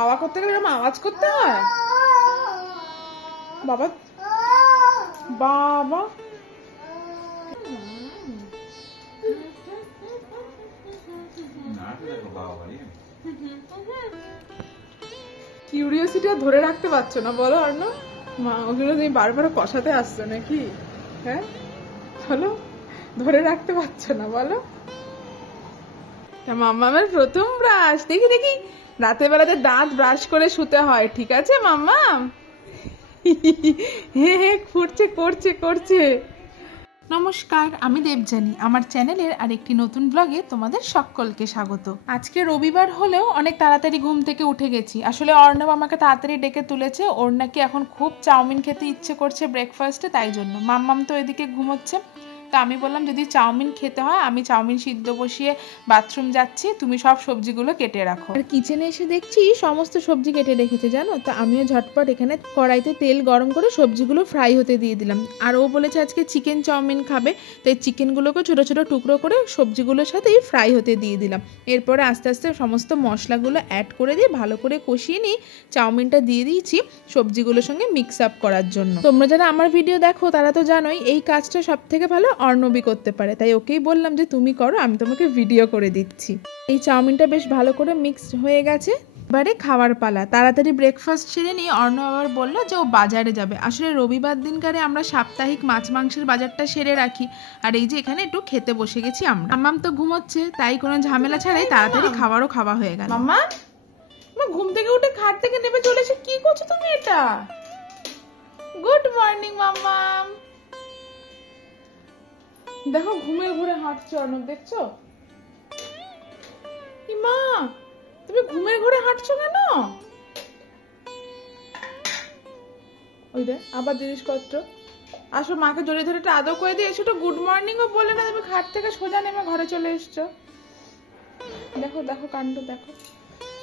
হাওয়া করতে গেলে এরকম আওয়াজ করতে হয় বাবা বাবা। কিউরিওসিটি ধরে রাখতে পারছো না বলো অর্ণব? মা ওগুলো তুমি বারবার কষাতে আসছো নাকি? হ্যাঁ বলো, ধরে রাখতে পারছো না বলো? মাম্মামের প্রথম ব্রাশ, দেখি দেখি রাতের বেলাতে দাঁত ব্রাশ করে শুতে হয়, ঠিক আছে মাম্মাম? হে হে করছে করছে করছে। নমস্কার, আমি দেবযানী। আমার চ্যানেলের আরেকটি নতুন ব্লগে তোমাদের সকলকে স্বাগত। আজকে রবিবার হলেও অনেক তাড়াতাড়ি ঘুম থেকে উঠে গেছি। আসলে অর্ণব আমাকে তাড়াতাড়ি ডেকে তুলেছে, ওর নাকি এখন খুব চাউমিন খেতে ইচ্ছে করছে ব্রেকফাস্টে, তাই জন্য। মাম্মাম তো এদিকে ঘুমোচ্ছে, তো আমি বললাম যদি চাউমিন খেতে হয় আমি চাউমিন সিদ্ধ বসিয়ে বাথরুম যাচ্ছি, তুমি সব সবজিগুলো কেটে রাখো। আর কিচেনে এসে দেখছি সমস্ত সবজি কেটে রেখেছে জানো, তো আমিও ঝটপট এখানে কড়াইতে তেল গরম করে সবজিগুলো ফ্রাই হতে দিয়ে দিলাম। আর ও বলেছে আজকে চিকেন চাউমিন খাবে, তাই চিকেনগুলোকে ছোটো ছোটো টুকরো করে সবজিগুলোর সাথেই ফ্রাই হতে দিয়ে দিলাম। এরপরে আস্তে আস্তে সমস্ত মশলাগুলো অ্যাড করে দিয়ে ভালো করে কষিয়ে নিই। চাউমিনটা দিয়ে দিয়েছি সবজিগুলোর সঙ্গে মিক্স আপ করার জন্য। তোমরা যারা আমার ভিডিও দেখো তারা তো জানোই এই কাজটা সব থেকে ভালো অর্ণবই করতে পারে, তাই ওকেই বললাম যে তুমি করো, আমি তোমাকে ভিডিও করে দিচ্ছি। এই চাউমিনটা বেশ ভালো করে মিক্স হয়ে গেছে, এবারে খাওয়ার পালা। তাড়াতাড়ি ব্রেকফাস্ট সেরে নিয়ে অর্ণব আবার বললো যে ও বাজারে যাবে। আসলে রবিবার দিনকারে আমরা সাপ্তাহিক মাছ মাংসের বাজারটা সেরে রাখি, আর এই যে এখানে একটু খেতে বসে গেছি আমরা। মাম্মাম তো ঘুমোচ্ছে, তাই কোনো ঝামেলা ছাড়াই তাড়াতাড়ি খাবারও খাওয়া হয়ে গেল। মাম্মা ঘুম থেকে উঠে খাট থেকে নেমে চলেছে, কি করছো তুমি এটা? গুড মর্নিং মাম্মাম। দেখো ঘুমে ঘুরে হাঁটছো অর্ণব, দেখছো? মা তুমি ঘুমের ঘুরে হাঁটছো কেন? ওই দে আবার জিনিসপত্র। আসো মাকে জড়িয়ে ধরে একটা আদর করে দিয়ে এসো, তো গুড মর্নিং ও বলে না, তুমি খাট থেকে সোজা নেমে ঘরে চলে এসছো। দেখো দেখো কাণ্ড দেখো।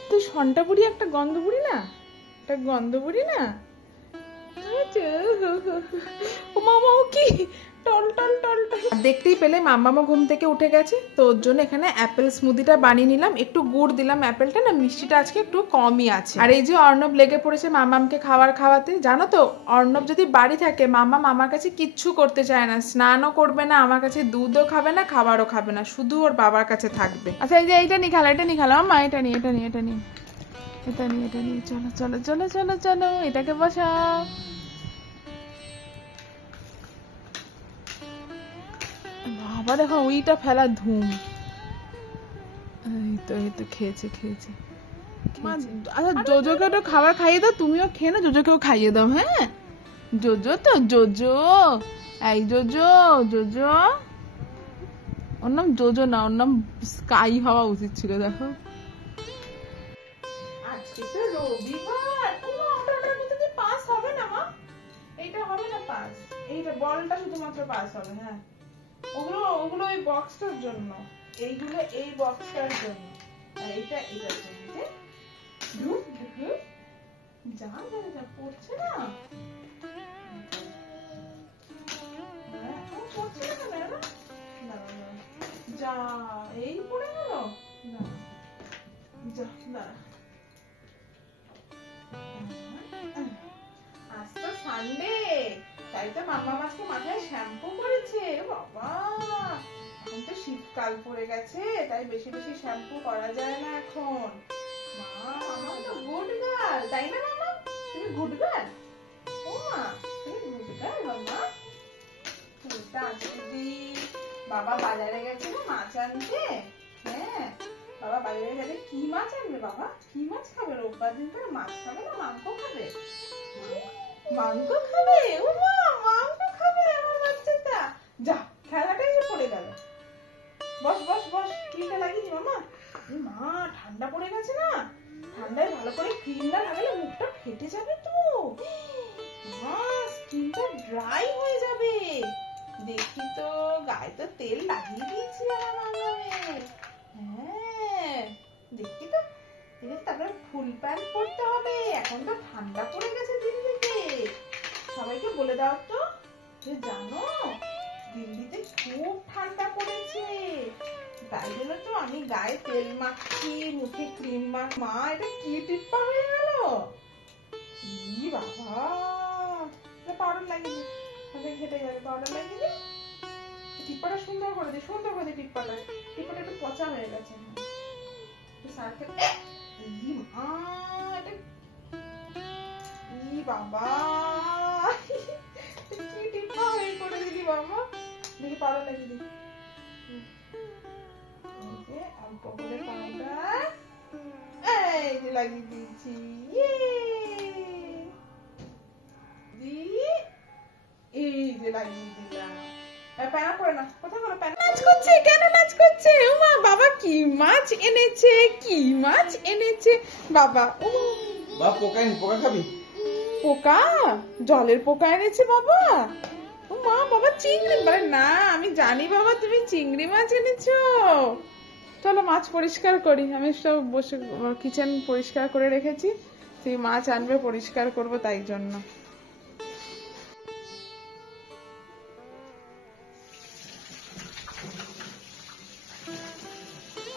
তুই সন্টা বুড়ি, একটা গন্ধ বুড়ি না, একটা গন্ধ বুড়ি না। ও মামা ও কি টল টল টল টল। দেখতেই পেলে মাম্মামও ঘুম থেকে উঠে গেছে, তো ওর জন্য এখানে অ্যাপেল স্মুদিটা বানিয়ে নিলাম। একটু গুড় দিলাম, অ্যাপেলটা না মিষ্টিটা আজকে একটু কমই আছে। আর এই যে অর্ণব লেগে পড়েছে মাম্মামকে খাবার খাওয়াতে। জানো তো অর্ণব যদি বাড়ি থাকে মাম্মাম আমার কাছে কিচ্ছু করতে চায় না, স্নানও করবে না, আমার কাছে দুধও খাবে না, খাবারও খাবে না, শুধু ওর বাবার কাছে থাকবে। আচ্ছা এই যে এইটা নিয়ে খেলা, এটা নিয়ে খেলা মা, এটা নিয়ে এটা নিয়ে এটা নিয়ে এটা নিয়ে এটা নিয়ে চলো চলো চলো চলো চলো, এটাকে বসাও। বাবা দেখো ওইটা ফেলা ধুম। এই তো খেয়েছে খেয়েছে। আচ্ছা জোজোকে একটু খাবার খাইয়ে দাও, তুমিও খেয়ে না, জোজোকেও খাইয়ে দাও। হ্যাঁ জোজো তো জোজো, এই জোজো জোজো। ওর নাম জোজো না, ওর নাম স্কাই হওয়া উচিত ছিল। দেখো আজকে তো রবিবার, ওটার মধ্যে কি পাস হবে না মা? এইটা হবে না পাস, এইটা বলটা শুধুমাত্র পাস হবে। হ্যাঁ ওগুলো ওগুলো ওই বক্সটার জন্য, এইগুলো এই বক্সটার জন্য, আর এইটা এটার জন্য। যা যা পড়ছে না, যা এই পড়ে গেল। আজ তো সানডে, তাই তো মাম্মা আজকে মাথায় শ্যাম্পু করেছে। বাবা এখন তো শীতকাল পড়ে গেছে, তাই বেশি বেশি শ্যাম্পু করা যায় না এখন। মা মামা তো গুড গার্ল, তাই না মামা? তুমি গুড গার্ল? ও মা তুমি গুড গার্ল মামা। ফুলটা আজকে দি বাবা বাজারে গেছে না মাছ আনতে। হ্যাঁ বাবা বাজারে গেলে কি মাছ আনবে? বাবা কি মাছ খাবে? রোববার দিন করে মাছ খাবে না মাংস খাবে? মাংস খাবে। ও মা মাংস খাবে আমার বাচ্চাটা। যা খেলাটা এসে পড়ে গেল। বস বস বস, ক্রিমটা লাগিয়েছি মামা। মা ঠান্ডা পড়ে গেছে না, ঠান্ডায় ভালো করে ক্রিম না লাগালে মুখটা ফেটে যাবে তো। মা স্কিনটা ড্রাই হয়ে যাবে। দেখি তো গায়ে তো তেল লাগিয়ে দিয়েছি আমার মামামের। হ্যাঁ দেখি তো, তারপরে ফুল প্যান্ট পরতে হবে, এখন তো ঠান্ডা পড়ে গেছে দিল্লিতে। সবাইকে বলে দাও তো যে জানো দিল্লিতে খুব ঠান্ডা পড়েছে। তাই জন্য তো আমি গায়ে তেল মাখছি, মুখে ক্রিম মাখ। মা এটা কি টিপ্পা হয়ে গেল? ই বাবা, পাউডার লাগিয়ে দি, হেঁটে যাবে। পাউডার লাগিয়ে দি, টিপ্পাটা সুন্দর করে দি, সুন্দর করে দি। টিপ্পাটা একটু পচা হয়ে গেছে। বাবা কি টিপ্পা হয়ে করে দিলি বাবা। দেখি পাউডার লাগিয়ে দি, অল্প করে পাউডার এই যে লাগিয়ে দিয়েছি। এই যে লাগিয়ে দিলাম। প্যানা করে না, কোথায় গেল প্যানা? নাচ করছে, কেন নাচ করছে? ও মা, বাবা কি মাছ এনেছে, কি মাছ এনেছে বাবা। ও বাবা, পোকা খাবি? পোকা? জলের পোকা এনেছে বাবা। ও মা, বাবা চিংড়ি। বলে না, আমি জানি বাবা তুমি চিংড়ি মাছ এনেছো। চলো মাছ পরিষ্কার করি। আমি সব বসে কিচেন পরিষ্কার করে রেখেছি, সেই মাছ আনবে, পরিষ্কার করব তাই জন্য।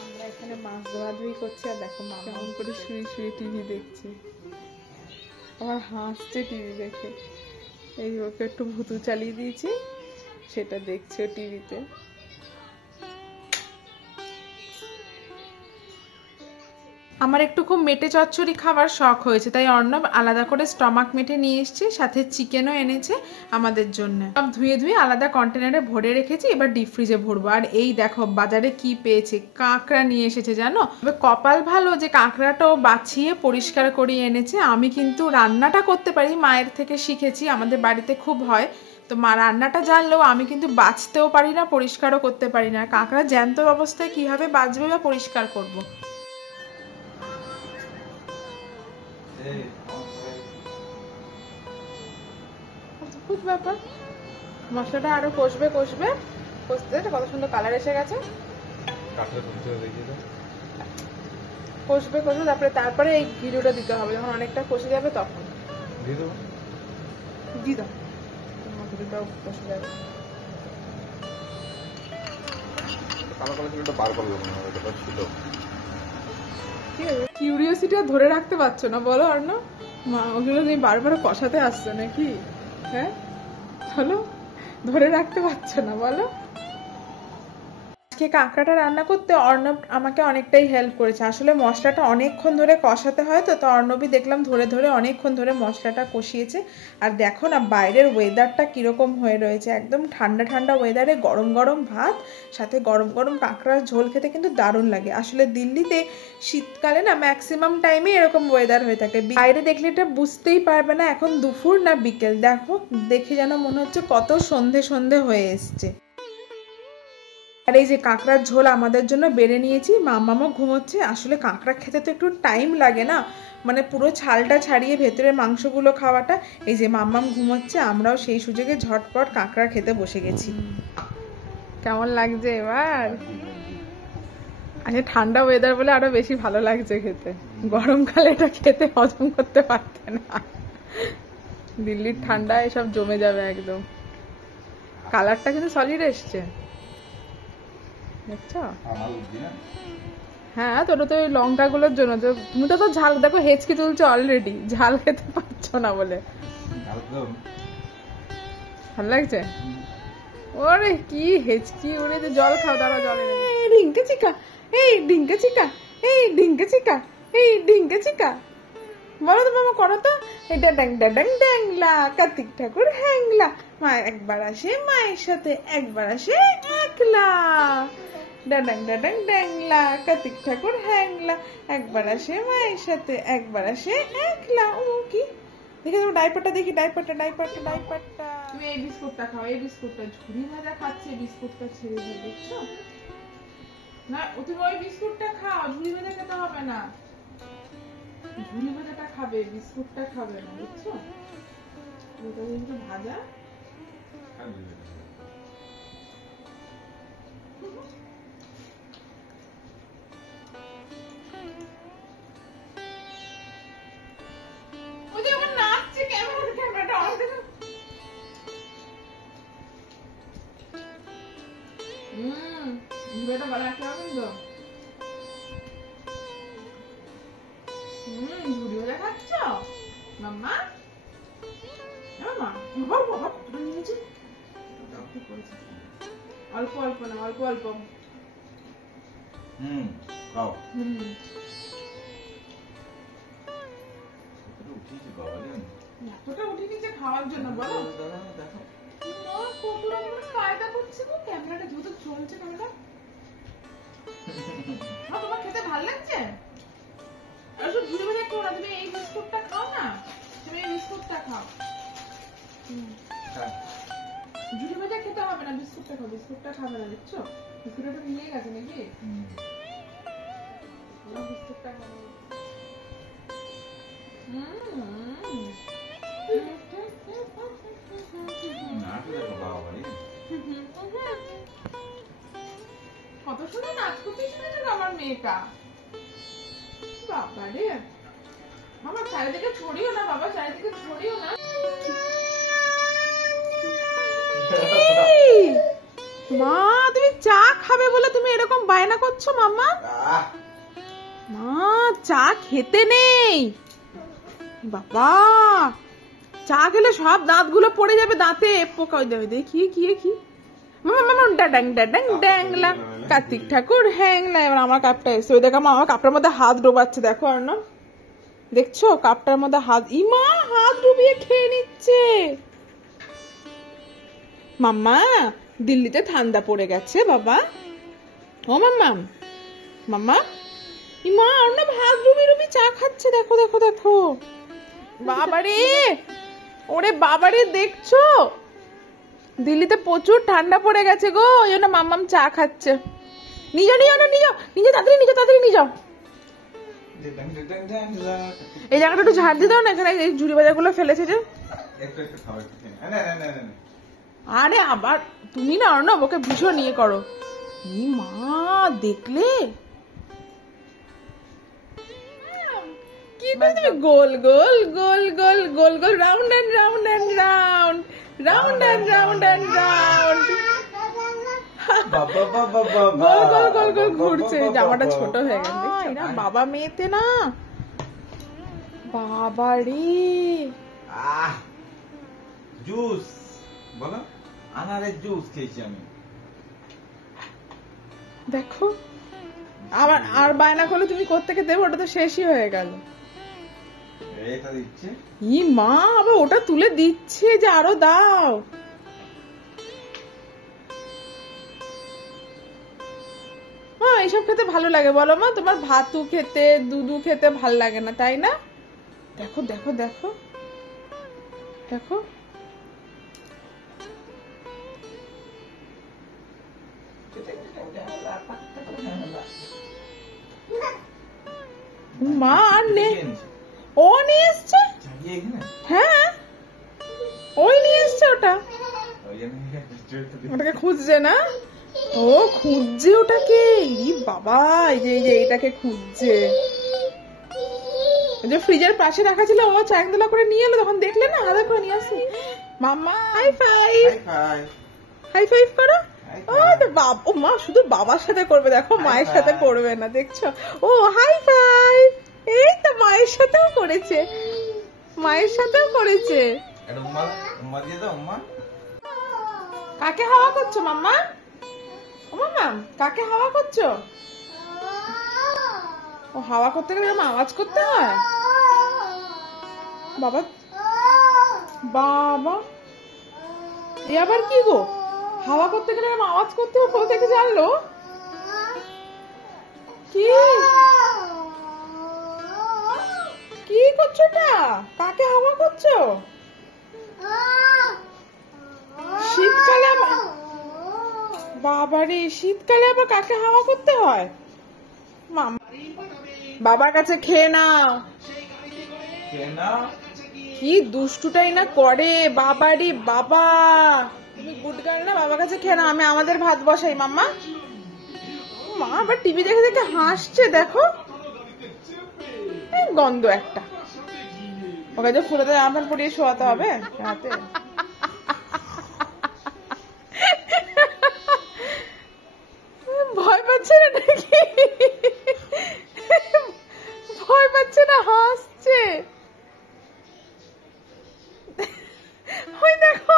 আমরা এখানে মাছ ধোয়াধুয়ি করছি, আর দেখো মা কেমন করে শুয়ে শুয়ে টিভি দেখছে। আবার হাসছে টিভি দেখে। এই ওকে একটু ভুতু চালিয়ে দিয়েছি, সেটা দেখছে টিভিতে। আমার একটু খুব মেটে চচ্চড়ি খাবার শখ হয়েছে, তাই অর্ণব আলাদা করে স্টমাক মেটে নিয়ে এসেছে, সাথে চিকেনও এনেছে আমাদের জন্য। সব ধুয়ে ধুয়ে আলাদা কন্টেনারে ভরে রেখেছি, এবার ডিপ ফ্রিজে ভরবো। আর এই দেখো বাজারে কি পেয়েছে, কাঁকড়া নিয়ে এসেছে জানো। তবে কপাল ভালো যে কাঁকড়াটাও বাছিয়ে পরিষ্কার করিয়ে এনেছে। আমি কিন্তু রান্নাটা করতে পারি, মায়ের থেকে শিখেছি, আমাদের বাড়িতে খুব হয়। তো মা রান্নাটা জানলেও আমি কিন্তু বাছতেও পারি না, পরিষ্কারও করতে পারি না। কাঁকড়া জ্যান্ত অবস্থায় কিভাবে বাছবে বা পরিষ্কার করবো? অদ্ভুত ব্যাপার। মশলাটা আরো কষবে কষতে কত সুন্দর কালার এসে গেছে। কষবে তারপরে এই ঘিলুটা দিতে হবে, যখন অনেকটা কষে যাবে তখন দিয়ে দাও। ঘিলুটাও কষে যাবে। কিউরিওসিটি ধরে রাখতে পারছো না বলো অর্ণ? মা ওগুলো তুমি বারবার কষাতে আসছো নাকি? হ্যাঁ বলো, ধরে রাখতে পারছো না বলো? আজকে কাঁকড়াটা রান্না করতে অর্ণব আমাকে অনেকটাই হেল্প করেছে। আসলে মশলাটা অনেকক্ষণ ধরে কষাতে হয়, তো অর্ণবই দেখলাম ধরে ধরে অনেকক্ষণ ধরে মশলাটা কষিয়েছে। আর দেখো না বাইরের ওয়েদারটা কীরকম হয়ে রয়েছে, একদম ঠান্ডা ঠান্ডা ওয়েদারে গরম গরম ভাত, সাথে গরম গরম কাঁকড়ার ঝোল খেতে কিন্তু দারুণ লাগে। আসলে দিল্লিতে শীতকালে না ম্যাক্সিমাম টাইমে এরকম ওয়েদার হয়ে থাকে। বাইরে দেখলে এটা বুঝতেই পারবে না এখন দুপুর না বিকেল। দেখো দেখে যেন মনে হচ্ছে কত সন্ধে সন্ধে হয়ে এসছে। আর এই যে কাঁকড়ার ঝোল আমাদের জন্য বেড়ে নিয়েছি, মামামও ঘুমোচ্ছে। আসলে কাঁকড়া খেতে তো একটু টাইম লাগে না, মানে পুরো ছালটা ছাড়িয়ে ভেতরের মাংসগুলো খাওয়াটা। এই যে মাম্মাম ঘুমোচ্ছে, আমরাও সেই সুযোগে ঝটপট কাঁকড়া খেতে বসে গেছি। কেমন লাগছে এবার? আচ্ছা ঠান্ডা ওয়েদার বলে আরো বেশি ভালো লাগছে খেতে, গরমকালে এটা খেতে হজম করতে পারতে না। দিল্লির ঠান্ডা এসব জমে যাবে একদম। কালারটা কিন্তু সলিড এসছে, দেখছো? হ্যাঁ, তোর তো ওই লঙ্কাগুলোর জন্য। তুমি তো ঝাল দেখো হেঁচকি তুলছো অলরেডি, ঝাল খেতে পারছো না বলে। ভালো লাগছে? ওরে কি হেঁচকি উড়ে, জল খাও, দাঁড়া জল এনে। ডিঙ্কা চিকা, এই ডিঙ্কা চিকা, এই ডিঙ্কা চিকা, এই ডিঙ্কা চিকা। বলো তো মামা, করো তো। এটা ড্যাং ড্যাং ড্যাংলা, কার্তিক ঠাকুর হ্যাংলা, মা একবার আসে মায়ের সাথে, একবার আসে একলা। ডাডাং ডাডাং ড্যাংলা, কার্তিক ঠাকুর হ্যাংলা, একবার আসে মায়ের সাথে, একবার আসে একলা। ও কি দেখে তোমার ডাইপারটা দেখি, ডাইপারটা। তুমি এই বিস্কুটটা খাও, এই বিস্কুটটা। ঝুড়ি ভাজা খাচ্ছে, বিস্কুটটা ছেড়ে দিয়ে, দেখছো না? তুমি ওই বিস্কুটটা খাও, ঝুড়ি ভাজা খেতে হবে না। ঝুড়ি ভাজাটা খাবে, বিস্কুটটা খাবে না, বুঝছো? ওটা কিন্তু ভাজা। ভিডিওটা ভালো রাখতে হবে কিন্তু। ঝুড়ি ভাজা খাচ্ছ মাম্মা? মাম্মা বাবা বাবা কতটা নিয়েছে? অল্প অল্প না, অল্প অল্প। খাও। এতটা উঠে নিচে খাওয়ার জন্য বলো? কত রকমের কায়দা করছে গো। ক্যামেরাটা যেহেতু চলছে, ক্যামেরা তোমার খেতে ভালো লাগছে? আর সব ঝুড়ি ভাজা খাও না, তুমি এই বিস্কুটটা খাও না, তুমি এই বিস্কুটটা খাও। ঝুড়ি ভাজা খেতে হবে না, বিস্কুটটা খাও। বিস্কুটটা খাবে না, দেখছো বিস্কুটটা নিয়ে গেছে নাকি? বিস্কুটটা খাবে। কত সুন্দর নাচ করতে শিখেছে আমার মেয়েটা। বাবা রে, মামা চারিদিকে ছড়িও না, বাবা চারিদিকে ছড়িও না। মা তুমি চা খাবে বলে তুমি এরকম বায়না করছো মাম্মা? মা চা খেতে নেই বাবা, চা খেলে সব দাঁতগুলো পড়ে যাবে, দাঁতে পোকা হয়ে যাবে। দেখি কি কি মামা মামা ডাডাং ডাডাং ড্যাংলা কার্তিক ঠাকুর হ্যাংলা। এবার আমার কাপটা এসে ওই দেখো আমার কাপটার মধ্যে হাত ডোবাচ্ছে, দেখো আর না দেখছো কাপটার মধ্যে হাত, ইমা হাত ডুবিয়ে খেয়ে নিচ্ছে। মাম্মা দিল্লিতে ঠান্ডা পড়ে গেছে বাবা। ও মাম্মা মাম্মা ইমা আর না হাত ডুবি ডুবি চা খাচ্ছে, দেখো দেখো দেখো। বাবারে ওরে বাবারে, দেখছো দিল্লিতে প্রচুর ঠান্ডা পড়ে গেছে গো, ওই জন্য মাম্মাম চা খাচ্ছে। নিজে নিজে নিজে নিজে তাড়াতাড়ি নিজে তাড়াতাড়ি নিয়ে যাও। এই জায়গাটা একটু ঝাড় দিয়ে দাও না, এখানে এই ঝুড়ি ভাজা গুলো ফেলেছে যে। আরে আবার তুমি না আর না ওকে ভীষণ ইয়ে করো। ই মা দেখলে কি করে তুমি গোল গোল গোল গোল গোল গোল round and round and round round and round and round গোল গোল গোল গোল ঘুরছে। জামাটা ছোট হয়ে গেছে, এরা বাবা মেয়েতে না বাবা রে। জুস বলো, আনারের জুস খেয়েছি আমি। দেখো আবার আর বায়না করলে তুমি কোত্থেকে দেবে, ওটা তো শেষই হয়ে গেল। এটা দিচ্ছে ই মা আবার ওটা তুলে দিচ্ছে যে আরো দাও। হ্যাঁ এইসব খেতে ভালো লাগে বলো মা? তোমার ভাতু খেতে দুধু খেতে ভালো লাগে না তাই না? দেখো দেখো দেখো দেখো মা আর নেই, ও নিয়ে এসছে। হ্যাঁ ওই নিয়ে এসছে ওটা, ওটাকে খুঁজছে না, ও খুঁজছে ওটাকে। বাবা এই যে এটাকে খুঁজছে, যে ফ্রিজের পাশে রাখা ছিল ও চাকদোলা করে নিয়ে এলো, তখন দেখলে না আলাদা করে নিয়ে আসে। মাম্মা হাই ফাইভ, হাই ফাইভ করো। ও মা শুধু বাবার সাথে করবে, দেখো মায়ের সাথে করবে না, দেখছো? ও হাই ফাইভ, এই তো মায়ের সাথেও করেছে, মায়ের সাথেও করেছে। কাকে হাওয়া করছো মাম্মা? ও মাম্মা কাকে হাওয়া করছো? ও হাওয়া করতে গেলে এরকম আওয়াজ করতে হয় বাবা। বাবা এ আবার কি গো, হাওয়া করতে গেলে এরকম আওয়াজ করতে হয়, কোথা থেকে জানলো? কি কি করছো এটা? কাকে হাওয়া করছো? শীতকালে আবার বাবারে, শীতকালে আবার কাকে হাওয়া করতে হয়? বাবার কাছে খেয়ে নাও। কি দুষ্টুটাই না করে বাবারে বাবা। তুমি গুড গার্ল না, বাবার কাছে খেয়ে নাও, আমি আমাদের ভাত বসাই। মাম্মা মা আবার টিভি দেখে দেখে হাসছে, দেখো গন্ধ একটা। ওকে যে ফুলেতে জামা পরিয়ে শোয়াতে হবে রাতে। ভয় পাচ্ছে না নাকি? ভয় পাচ্ছে না, হাসছে। ওই দেখো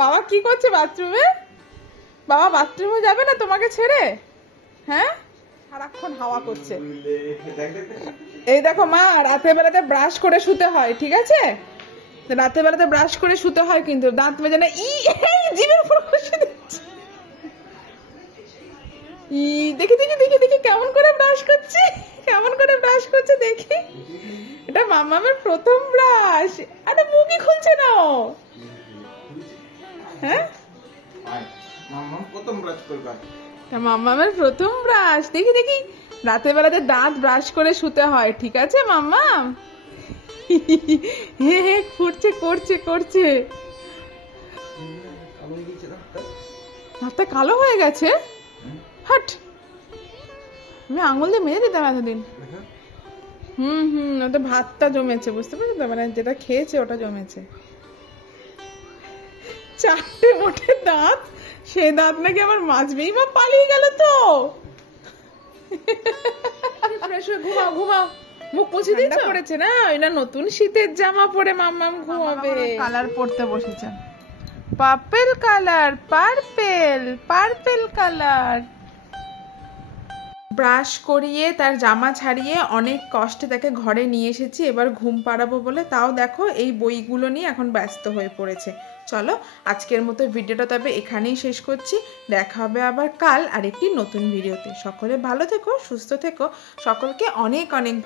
বাবা কি করছে বাথরুমে? বাবা বাথরুমে যাবে না তোমাকে ছেড়ে? হ্যাঁ, সারাক্ষণ হাওয়া করছে। এই দেখো মা, রাতের বেলাতে ব্রাশ করে শুতে হয়, ঠিক আছে? রাতের বেলাতে ব্রাশ করে শুতে হয়, কিন্তু দাঁত মেজে না। জিভের উপর ঘষে দিচ্ছে। দেখি দেখি দেখি দেখি কেমন করে ব্রাশ করছে, কেমন করে ব্রাশ করছে দেখি। এটা মামামের প্রথম ব্রাশ। আরে মুখই খুলছে না ও। হ্যাঁ, মাম্মাম প্রথম ব্রাশ করবে। মামামের প্রথম ব্রাশ। দেখি দেখি, রাতের বেলাতে দাঁত ব্রাশ করে শুতে হয়, ঠিক আছে মাম্মাম? হে হে ফুটছে, করছে করছে। দাঁতটা কালো হয়ে গেছে। হাট, আমি আঙুল দিয়ে মেরে দিতাম এতদিন। ওটা ভাতটা জমেছে, বুঝতে পারছো তো? মানে যেটা খেয়েছে ওটা জমেছে। 4টে মোটে দাঁত, সেই দাঁত নাকি আমার মাজবেই, বা পালিয়ে গেল তো। ঘুমাও ঘুমাও, মুখ মুছে দিয়েছো? পড়েছে না, এটা নতুন শীতের জামা পরে মাম্মাম ঘুমাবে। কালার পড়তে বসেছে, purple colour, purple purple colour. Brush করিয়ে তার জামা ছাড়িয়ে অনেক কষ্টে তাকে ঘরে নিয়ে এসেছি এবার ঘুম পাড়াবো বলে। তাও দেখো এই বইগুলো নিয়ে এখন ব্যস্ত হয়ে পড়েছে। চলো আজকের মতো ভিডিওটা তবে এখানেই শেষ করছি। দেখা হবে আবার কাল আরেকটি নতুন ভিডিওতে। সকলে ভালো থেকো, সুস্থ থেকো, সকলকে অনেক অনেক